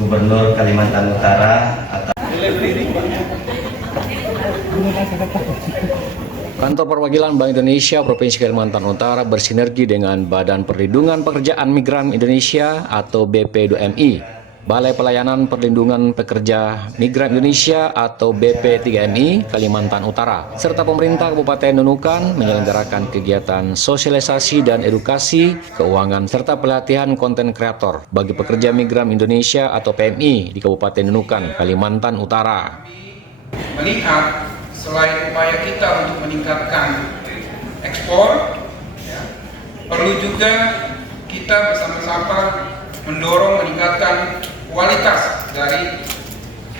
Gubernur Kalimantan Utara atas Kantor Perwakilan Bank Indonesia Provinsi Kalimantan Utara bersinergi dengan Badan Perlindungan Pekerjaan Migran Indonesia atau BP2MI, Balai Pelayanan Perlindungan Pekerja Migran Indonesia atau BP3MI Kalimantan Utara, serta pemerintah Kabupaten Nunukan menyelenggarakan kegiatan sosialisasi dan edukasi keuangan serta pelatihan konten kreator bagi pekerja migran Indonesia atau PMI di Kabupaten Nunukan, Kalimantan Utara. Melihat selain upaya kita untuk meningkatkan ekspor, perlu juga kita bersama-sama mendorong meningkatkan kualitas dari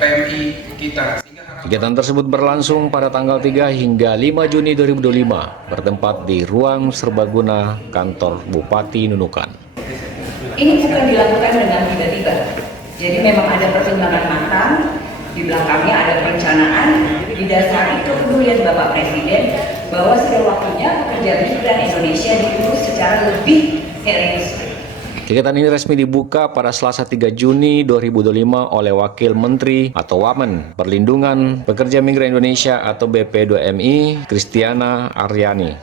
PMI kita. Kegiatan tersebut berlangsung pada tanggal 3 hingga 5 Juni 2025, bertempat di Ruang Serbaguna Kantor Bupati Nunukan. Ini bukan dilakukan dengan tiba-tiba, jadi memang ada pertimbangan matang, di belakangnya ada perencanaan, didasari kepedulian Bapak Presiden bahwa sudah waktunya pekerja migran Indonesia diurus secara lebih serius. Kegiatan ini resmi dibuka pada Selasa 3 Juni 2025 oleh Wakil Menteri atau Wamen Perlindungan Pekerja Migran Indonesia atau BP2MI, Kristiana Aryani.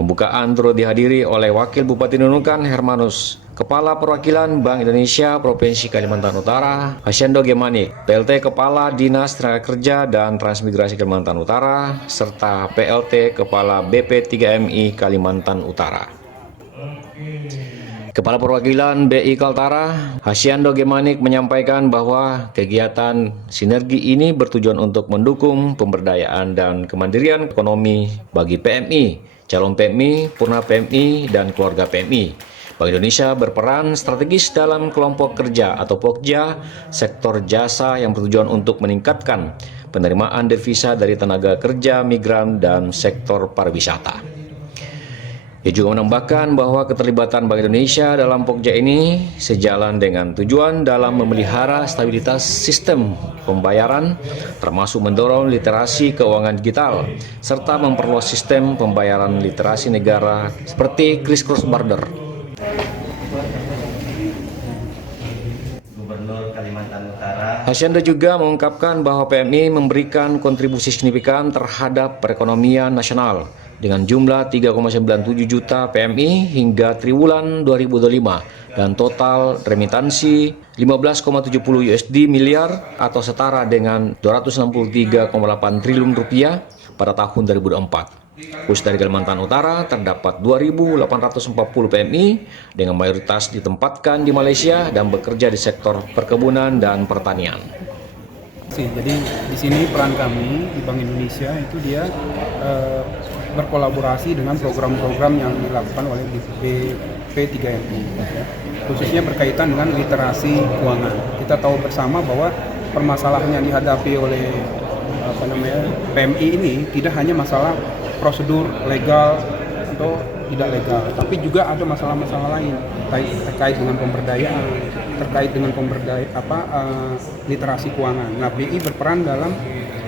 Pembukaan turut dihadiri oleh Wakil Bupati Nunukan Hermanus, Kepala Perwakilan Bank Indonesia Provinsi Kalimantan Utara Hasyando Gemanik, PLT Kepala Dinas Tenaga Kerja dan Transmigrasi Kalimantan Utara, serta PLT Kepala BP3MI Kalimantan Utara. Kepala Perwakilan BI Kaltara, Hasyando Gemanik menyampaikan bahwa kegiatan sinergi ini bertujuan untuk mendukung pemberdayaan dan kemandirian ekonomi bagi PMI, calon PMI, purna PMI, dan keluarga PMI. Bank Indonesia berperan strategis dalam kelompok kerja atau Pokja, sektor jasa yang bertujuan untuk meningkatkan penerimaan devisa dari tenaga kerja migran dan sektor pariwisata. Ia juga menambahkan bahwa keterlibatan Bank Indonesia dalam Pokja ini sejalan dengan tujuan dalam memelihara stabilitas sistem pembayaran, termasuk mendorong literasi keuangan digital, serta memperluas sistem pembayaran literasi negara seperti kris cross border. Gubernur Kalimantan Utara Hasyando juga mengungkapkan bahwa PMI memberikan kontribusi signifikan terhadap perekonomian nasional dengan jumlah 3,97 juta PMI hingga triwulan 2025 dan total remitansi 15,70 USD miliar atau setara dengan 263,8 triliun rupiah pada tahun 2004. Khusus dari Kalimantan Utara terdapat 2.840 PMI dengan mayoritas ditempatkan di Malaysia dan bekerja di sektor perkebunan dan pertanian. Jadi di sini peran kami di Bank Indonesia itu dia berkolaborasi dengan program-program yang dilakukan oleh BP3MI, khususnya berkaitan dengan literasi keuangan. Kita tahu bersama bahwa permasalahan yang dihadapi oleh PMI ini tidak hanya masalah prosedur legal atau tidak legal, tapi juga ada masalah-masalah lain terkait dengan pemberdayaan, terkait dengan literasi keuangan. Nah, BI berperan dalam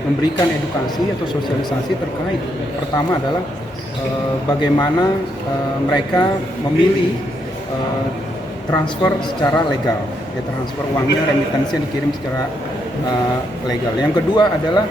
memberikan edukasi atau sosialisasi terkait. Pertama adalah bagaimana mereka memilih transfer secara legal, ya, transfer uangnya, remitansi yang dikirim secara legal. Yang kedua adalah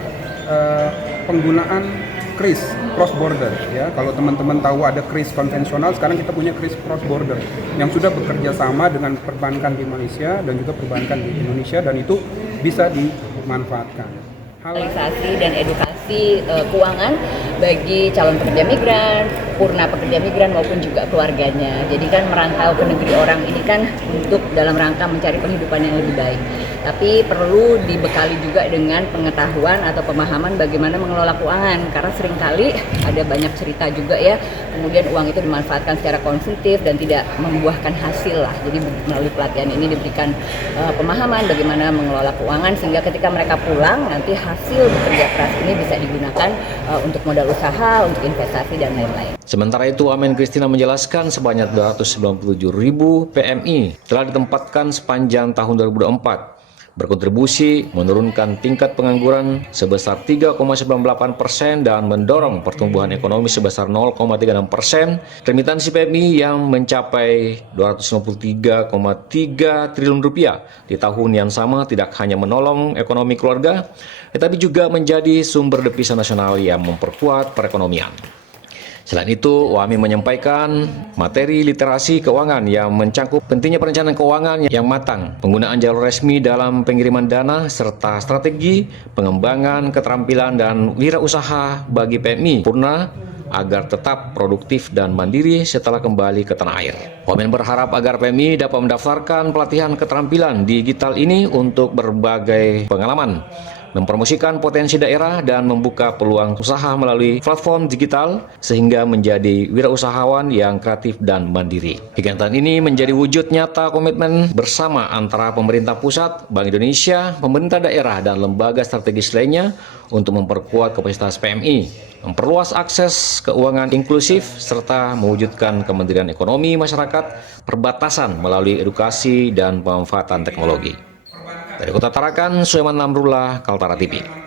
penggunaan kris cross border, ya. Kalau teman-teman tahu ada kris konvensional, sekarang kita punya kris cross border yang sudah bekerja sama dengan perbankan di Malaysia dan juga perbankan di Indonesia, dan itu bisa dimanfaatkan. Sosialisasi dan edukasi keuangan bagi calon pekerja migran, purna pekerja migran maupun juga keluarganya. Jadi kan merantau ke negeri orang ini kan untuk dalam rangka mencari penghidupan yang lebih baik. Tapi perlu dibekali juga dengan pengetahuan atau pemahaman bagaimana mengelola keuangan, karena seringkali ada banyak cerita juga ya, kemudian uang itu dimanfaatkan secara konsumtif dan tidak membuahkan hasil lah. Jadi melalui pelatihan ini diberikan pemahaman bagaimana mengelola keuangan sehingga ketika mereka pulang nanti hasil bekerja keras ini bisa digunakan untuk modal usaha, untuk investasi dan lain-lain. Sementara itu, Amen Kristina menjelaskan sebanyak 297.000 PMI telah ditempatkan sepanjang tahun 2024 berkontribusi menurunkan tingkat pengangguran sebesar 3,98% dan mendorong pertumbuhan ekonomi sebesar 0,36%. Remitansi PMI yang mencapai 253,3 triliun rupiah di tahun yang sama tidak hanya menolong ekonomi keluarga, tetapi juga menjadi sumber devisa nasional yang memperkuat perekonomian. Selain itu, WAMI menyampaikan materi literasi keuangan yang mencakup pentingnya perencanaan keuangan yang matang, penggunaan jalur resmi dalam pengiriman dana, serta strategi pengembangan keterampilan dan wirausaha bagi PMI Purna agar tetap produktif dan mandiri setelah kembali ke tanah air. Wamen berharap agar PMI dapat mendaftarkan pelatihan keterampilan digital ini untuk berbagai pengalaman, mempromosikan potensi daerah dan membuka peluang usaha melalui platform digital sehingga menjadi wirausahawan yang kreatif dan mandiri. Kegiatan ini menjadi wujud nyata komitmen bersama antara pemerintah pusat, Bank Indonesia, pemerintah daerah, dan lembaga strategis lainnya untuk memperkuat kapasitas PMI, memperluas akses keuangan inklusif, serta mewujudkan kemandirian ekonomi masyarakat perbatasan melalui edukasi dan pemanfaatan teknologi. Dari Kota Tarakan, Sulaiman Lamrullah, Kaltara TV.